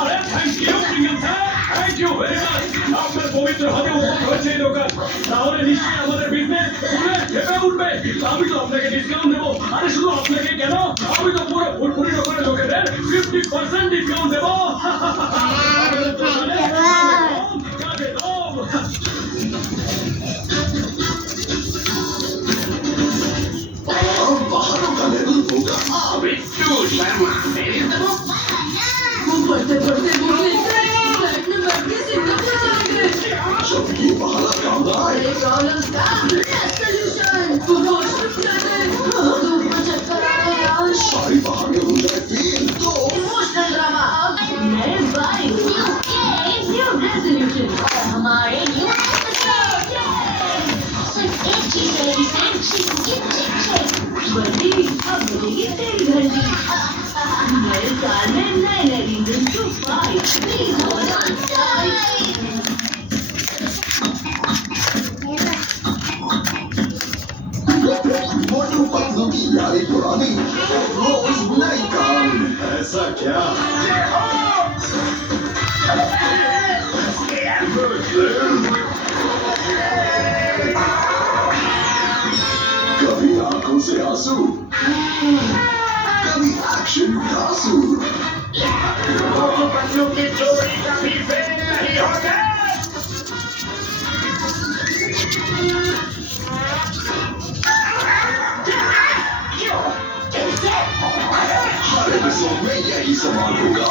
আরে thank you premium sir, thank you very much. আপনার পবিত্র হাতে ওপেন হয়েছে এই দোকান, তাহলে নিশ্চয়ই আমাদের বিজনেস পুরো খেপে উঠবে। আমি তো আপনাকে ডিসকাউন্ট দেবো। আরে শুধু আপনাকে কেন, আমি তো পুরো ফুলপুরি দোকানে লোকেদের 50% ডিসকাউন্ট দেবো। কাজে দম। बाहरों का लेवल होगा बिट्टू शर्मा मेरी तरफ वो बढ़ते बढ़ते बोले फ्लैट नंबर 20 सिंगापुर चले गए। जब ये बहाना काम आए अरे प्रॉब्लम्स का सॉल्यूशन तो वॉशरूम जाते हैं तो ऊपर चक्कर आ रहे यार। सारी बहाने हो जाए फेल तो इमोशनल ड्रामा नए भाई न्यू रेजोल्यूशन और हमारे न्यू एपिसोड सिर्फ एक चीज रहेगी चिक चिक चिक बड़ी अब मिलेगी तेरी घंटी नए साल में नए नए reason to fight please hold on tight. Motu Patlu की यारी पुरानी रोज नई कहानी ऐसा क्या कभी आंखों से आंसू कभी एक्शन धांसू मोटू पतलू की जोड़ी कभी फेल नहीं होगा। हर एपिसोड में यही सवाल होगा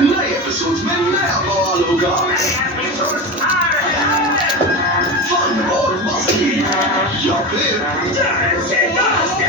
नए एपिसोड में नया बवाल होगा फन और मस्ती या फिर जान से दोस्ती।